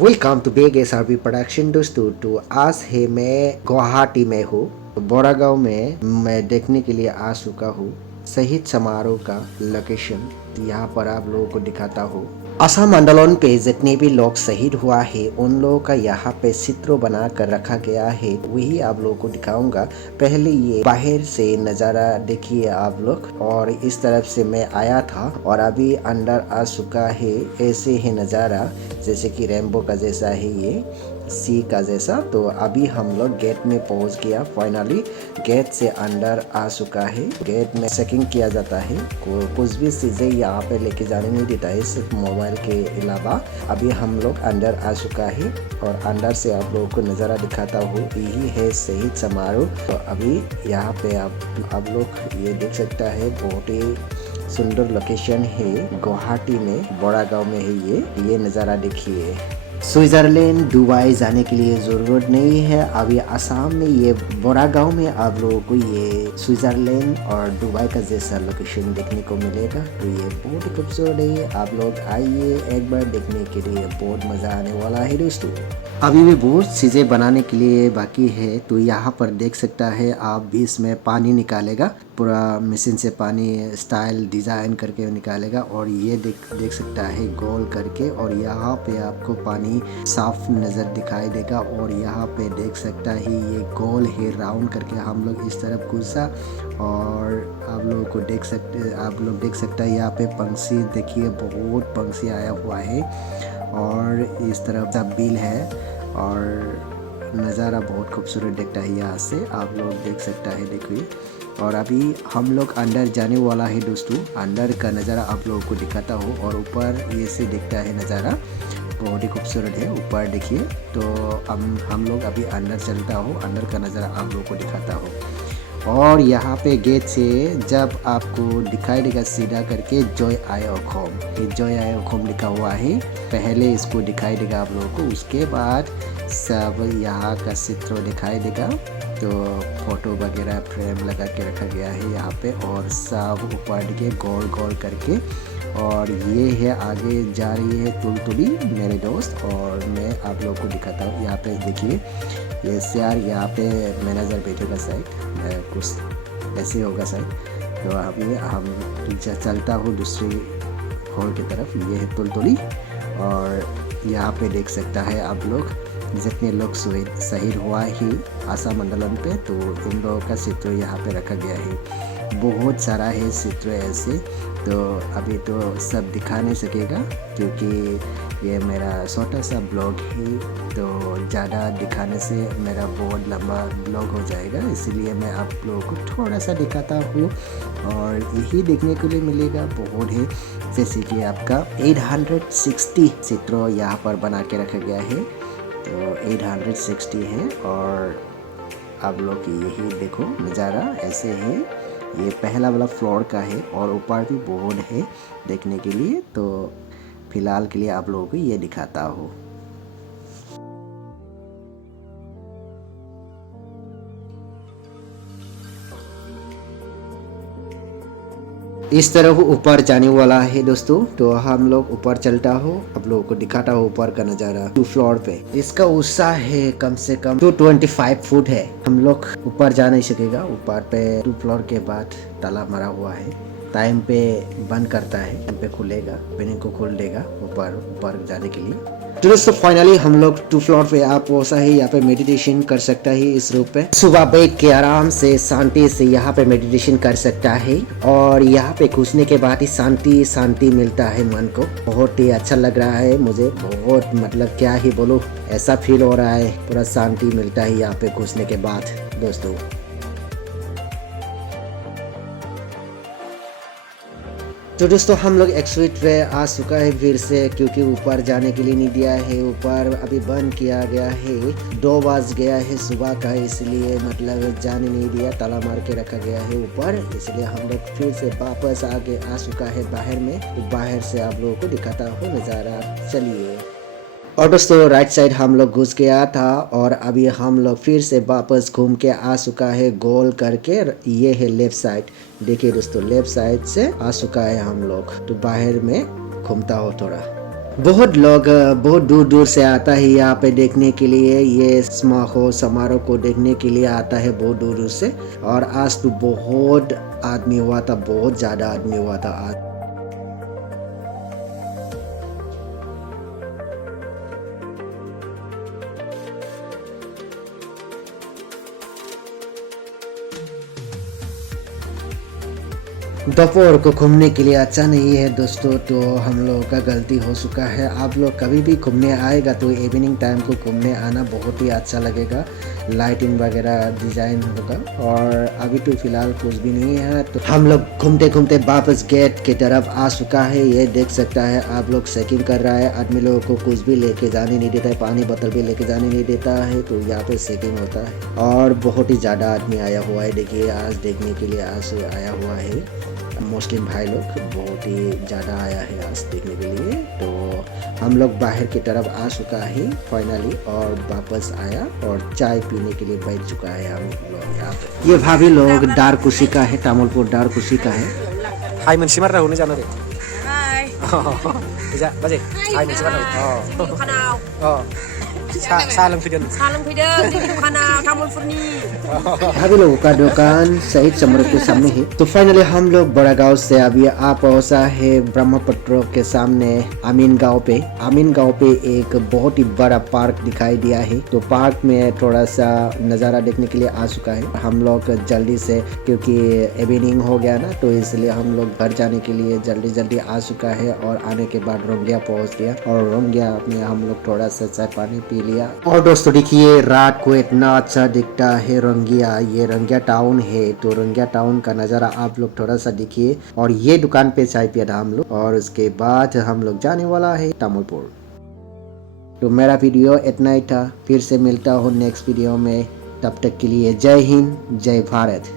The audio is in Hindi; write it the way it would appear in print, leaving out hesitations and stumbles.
Welcome to Beg SRB production दोस्तों। तो आज है मैं गुवाहाटी में हूँ। बोरा गांव में मैं देखने के लिए आ चुका हूँ शहीद समारोह का लोकेशन। यहाँ पर आप लोगों को दिखाता हूँ। असम आंदोलन पे जितने भी लोग शहीद हुआ है उन लोगों का यहाँ पे चित्र बना कर रखा गया है, वही आप लोगों को दिखाऊंगा। पहले ये बाहर से नज़ारा देखिए आप लोग, और इस तरफ से मैं आया था और अभी अंदर आ चुका है। ऐसे ही नज़ारा जैसे कि रेनबो का जैसा है, ये सी का जैसा। तो अभी हम लोग गेट में पहुंच गया। फाइनली गेट से अंदर आ चुका है। गेट में चेकिंग किया जाता है, कुछ भी चीज़ें यहाँ पे लेके जाने नहीं देता है, सिर्फ मोबाइल के अलावा। अभी हम लोग अंदर आ चुका है और अंदर से आप लोगों को नज़ारा दिखाता हूँ। यही है शहीद समारोह। तो अभी यहाँ पे आप लोग ये देख सकता है, बहुत ही सुंदर लोकेशन है। गुवाहाटी में बोरा गांव में है ये नज़ारा देखिए। स्विट्जरलैंड दुबई जाने के लिए ज़रूरत नहीं है। अभी असम में ये बोरा गांव में आप लोगों को ये स्विट्जरलैंड और दुबई का जैसा लोकेशन देखने को मिलेगा। तो ये बहुत ही खूबसूरत है। आप लोग आइए एक बार देखने के लिए, बहुत मज़ा आने वाला है दोस्तों। अभी भी बहुत चीज़ें बनाने के लिए बाकी है। तो यहाँ पर देख सकता है आप, बीच में पानी निकालेगा, पूरा मशीन से पानी स्टाइल डिज़ाइन करके निकालेगा। और ये देख सकता है गोल करके, और यहाँ पे आपको पानी साफ नज़र दिखाई देगा। और यहाँ पे देख सकता है ये गोल है राउंड करके। हम लोग इस तरफ घुसा और आप लोगों को देख सकता है यहाँ पे पंछी देखिए, बहुत पंछी आया हुआ है। और इस तरफ सब बिल है और नज़ारा बहुत खूबसूरत दिखता है यहाँ से, आप लोग देख सकता है, देखिए। और अभी हम लोग अंदर जाने वाला है दोस्तों। अंदर का नज़ारा आप लोगों को दिखाता हूँ। और ऊपर ये से दिखता है नज़ारा, बहुत ही खूबसूरत है। ऊपर देखिए। तो हम लोग अभी अंदर चलता हूँ, अंदर का नज़ारा आप लोगों को दिखाता हूँ। और यहाँ पे गेट से जब आपको दिखाई देगा सीधा करके जॉय आय ओखोम, ये जॉय आय ओखोम लिखा हुआ है, पहले इसको दिखाई देगा आप लोगों को। उसके बाद सब यहाँ का चित्र दिखाई देगा। तो फोटो वगैरह फ्रेम लगा के रखा गया है यहाँ पे, और सब ऊपर के गोल गोल करके। और ये है आगे जा रही है तुलतुली मेरे दोस्त, और मैं आप लोगों को दिखाता हूँ। यहाँ पे देखिए ये यार, यहाँ पे मैनेजर बैठेगा शायद, कुछ ऐसे होगा शायद। तो अभी हम चलता हूँ दूसरी हॉल की तरफ। ये है तुलतुली, और यहाँ पे देख सकता है आप लोग जितने लोग शहीद हुआ ही असम आंदोलन पे, तो इन लोगों का चित्र यहाँ पे रखा गया है। बहुत सारा है चित्र ऐसे। तो अभी तो सब दिखा नहीं सकेगा क्योंकि ये मेरा छोटा सा ब्लॉग है, तो ज़्यादा दिखाने से मेरा बहुत लंबा ब्लॉग हो जाएगा। इसीलिए मैं आप लोगों को थोड़ा सा दिखाता हूँ, और यही देखने के लिए मिलेगा बहुत है। जैसे कि आपका 860 चित्र यहाँ पर बना के रखा गया है। तो 860 है, और आप लोग यही देखो नज़ारा ऐसे है। ये पहला वाला फ्लोर का है, और ऊपर भी बहुत है देखने के लिए। तो फिलहाल के लिए आप लोगों को ये दिखाता हूँ। इस तरह ऊपर जाने वाला है दोस्तों। तो हम लोग ऊपर चलता हो, आप लोगों को दिखाता हो ऊपर का नज़ारा। 2 फ्लोर पे इसका ऊंचा है कम से कम 225 फुट है। हम लोग ऊपर जा नहीं सकेगा। ऊपर पे 2 फ्लोर के बाद ताला मारा हुआ है, टाइम पे बंद करता है, टाइम पे खुलेगा, बिनिंग को खोल देगा ऊपर जाने के लिए। तो दोस्तों फाइनली हम लोग 2 फ्लोर पे आप पहुंचा है। यहाँ पे मेडिटेशन कर सकता है इस रूप पे। सुबह बैठ के आराम से शांति से यहाँ पे मेडिटेशन कर सकता है, और यहाँ पे घुसने के बाद ही शांति मिलता है मन को। बहुत ही अच्छा लग रहा है मुझे, बहुत मतलब क्या ही बोलूं, ऐसा फील हो रहा है, पूरा शांति मिलता है यहाँ पे घुसने के बाद दोस्तों। तो दोस्तों हम लोग एक्सविट पे आ चुका है फिर से, क्योंकि ऊपर जाने के लिए नहीं दिया है। ऊपर अभी बंद किया गया है, 2 बज गया है सुबह का, इसलिए मतलब जाने नहीं दिया, ताला मार के रखा गया है ऊपर। इसलिए हम लोग फिर से वापस आगे आ चुका है बाहर में। तो बाहर से आप लोगों को दिखाता हूँ नज़ारा, चलिए। और दोस्तों राइट साइड हम लोग घुस गया था, और अभी हम लोग फिर से वापस घूम के आ चुका है गोल करके। ये है लेफ्ट साइड, देखिए दोस्तों लेफ्ट साइड से आ चुका है हम लोग। तो बाहर में घूमता हो थोड़ा। बहुत लोग बहुत दूर दूर से आता है यहाँ पे देखने के लिए, ये समारोह को देखने के लिए आता है बहुत दूर दूर से। और आज तो बहुत आदमी हुआ था, बहुत ज़्यादा आदमी हुआ था आज। दोपहर को घूमने के लिए अच्छा नहीं है दोस्तों, तो हम लोगों का गलती हो चुका है। आप लोग कभी भी घूमने आएगा तो इवनिंग टाइम को घूमने आना बहुत ही अच्छा लगेगा। लाइटिंग वगैरह डिज़ाइन होगा। और अभी तो फिलहाल कुछ भी नहीं है, तो हम लोग घूमते घूमते वापस गेट की तरफ आ चुका है। ये देख सकता है आप लोग, चेकिंग कर रहा है। आदमी लोगों को कुछ भी लेके जाने नहीं देता है, पानी बोतल भी लेके जाने नहीं देता है, तो यहाँ पे चेकिंग होता है। और बहुत ही ज़्यादा आदमी आया हुआ है, देखिए आज देखने के लिए आज आया हुआ है। मुस्लिम भाई लोग बहुत ही ज़्यादा आया है आज देखने के लिए। तो हम लोग बाहर की तरफ आ चुका है फाइनली, और वापस आया और चाय पीने के लिए बैठ चुका है हम लोग यहाँ पे। ये भाभी लोग डारकुसी का है, तामुलपुर डारकुसी का है। Hai mensimar dah ini jangan deh. Hai. Bisa, baca. Hai mensimar dah. Review kanal. Oh. Salam video. Salam video review kanal Tamulpur ni. भाभी लोगों का दुकान शहीद समर के सामने है। तो फाइनली हम लोग बड़ा गांव से अभी आ पहुंचा है ब्रह्मपुत्र के सामने अमीन गांव पे। अमीन गांव पे एक बहुत ही बड़ा पार्क दिखाई दिया है, तो पार्क में थोड़ा सा नज़ारा देखने के लिए आ चुका है हम लोग जल्दी से, क्योंकि इवनिंग हो गया ना, तो इसलिए हम लोग घर जाने के लिए जल्दी जल्दी आ चुका है। और आने के बाद रोंगिया पहुंच गया, और रोंगिया में हम लोग थोड़ा सा चाय पानी पी लिया। और दोस्तों देखिए रात को इतना अच्छा दिखता है रंगिया, ये रंगिया टाउन है। तो रंगिया टाउन का नज़ारा आप लोग थोड़ा सा देखिए। और ये दुकान पे चाय पिया था हम लोग, और उसके बाद हम लोग जाने वाला है तामुलपुर। तो मेरा वीडियो इतना ही था, फिर से मिलता हूँ नेक्स्ट वीडियो में। तब तक के लिए जय हिंद, जय भारत।